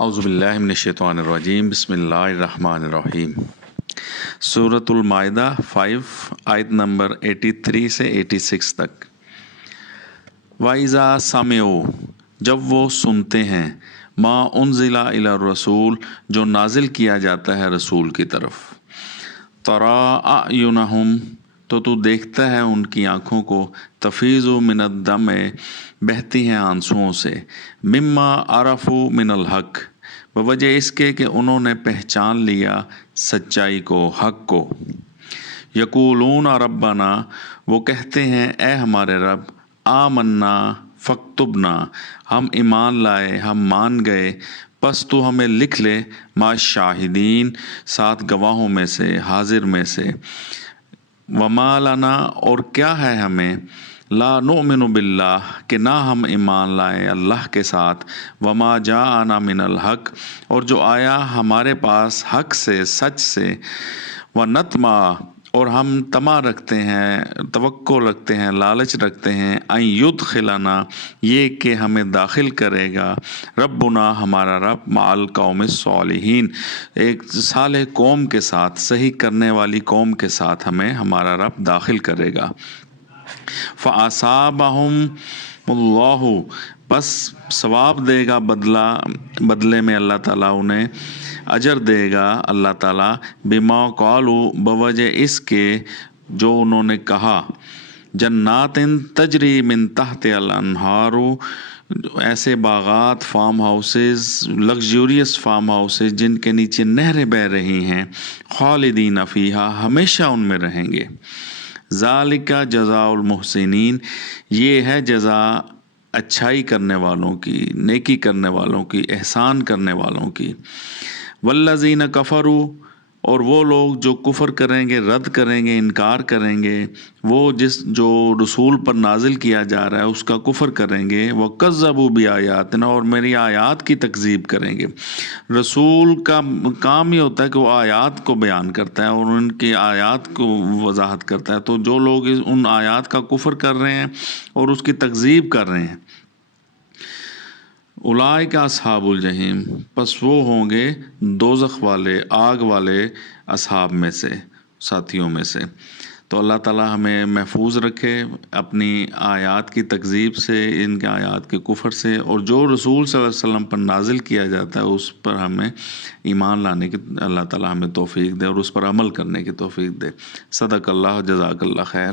اعوذ باللہ من الشیطان الرجیم بسم اللہ الرحمن الرحیم۔ سورۃ المائدہ 5 آیت نمبر 83 سے 86 تک۔ وَإِذَا سَمِعُوا، جب وہ سنتے ہیں، ما انزل الی الرسول، جو نازل کیا جاتا ہے رسول کی طرف، تَرَىٰ أَعْيُنَهُمْ، تو دیکھتا ہے ان کی آنکھوں کو، تفیض من الدمع، بہتی ہیں آنسوؤں سے، مما عرفوا من الحق، بوجہ اس کے کہ انہوں نے پہچان لیا سچائی کو، حق کو۔ یقولون ربنا، وہ کہتے ہیں اے ہمارے رب، آمنا فاکتبنا، ہم ایمان لائے، ہم مان گئے، پس تو ہمیں لکھ لے، مع الشاہدین، ساتھ گواہوں میں سے، حاضر میں سے۔ وما لنا، اور کیا ہے ہمیں، لا نؤمن باللہ، کہ نہ ہم ایمان لائیں اللہ کے ساتھ، وما جاءنا من الحق، اور جو آیا ہمارے پاس حق سے، سچ سے، ونطمع، اور ہم طمع رکھتے ہیں، توقع رکھتے ہیں، لالچ رکھتے ہیں، ان یدخلنا، یہ کہ ہمیں داخل کرے گا، ربنا، ہمارا رب، مع القوم الصالحین، ایک صالح قوم کے ساتھ، صحیح کرنے والی قوم کے ساتھ ہمیں ہمارا رب داخل کرے گا۔ فَأَصَابَهُمُ اللَّهُ، بس ثواب دے گا، بدلے میں اللہ تعالیٰ انہیں اجر دے گا اللہ تعالیٰ، بما قالوا، بوجہ اس کے جو انہوں نے کہا، جنات تجری من تحت الانہار، ایسے باغات، form houses, luxurious form houses جن کے نیچے نہریں بہہ رہی ہیں، خالدین فیہا، ہمیشہ ان میں رہیں گے۔ ذالک جزاء المحسنین، یہ ہے جزا اچھائی کرنے والوں کی، نیکی کرنے والوں کی، احسان کرنے والوں کی۔ والذین کفروا، اور وہ لوگ جو کفر کریں گے، رد کریں گے، انکار کریں گے، وہ جو رسول پر نازل کیا جا رہا ہے اس کا کفر کریں گے، وَكَذَّبُوا بِآيَاتِنَا، اور میری آیات کی تکذیب کریں گے۔ رسول کا کام یہ ہوتا ہے کہ وہ آیات کو بیان کرتا ہے اور ان کی آیات کو وضاحت کرتا ہے، تو جو لوگ ان آیات کا کفر کر رہے ہیں اور اس کی تکذیب کر رہے ہیں، اولئک اصحاب الجحیم، پس وہ ہوں گے دوزخ والے، آگ والے اصحاب میں سے، ساتھیوں میں سے۔ تو اللہ تعالیٰ ہمیں محفوظ رکھے اپنی آیات کی تکذیب سے، ان کے آیات کے کفر سے، اور جو رسول صلی اللہ علیہ وسلم پر نازل کیا جاتا ہے اس پر ہمیں ایمان لانے کی اللہ تعالیٰ ہمیں توفیق دے اور اس پر عمل کرنے کی توفیق دے۔ صدق اللہ، جزاک اللہ خیر۔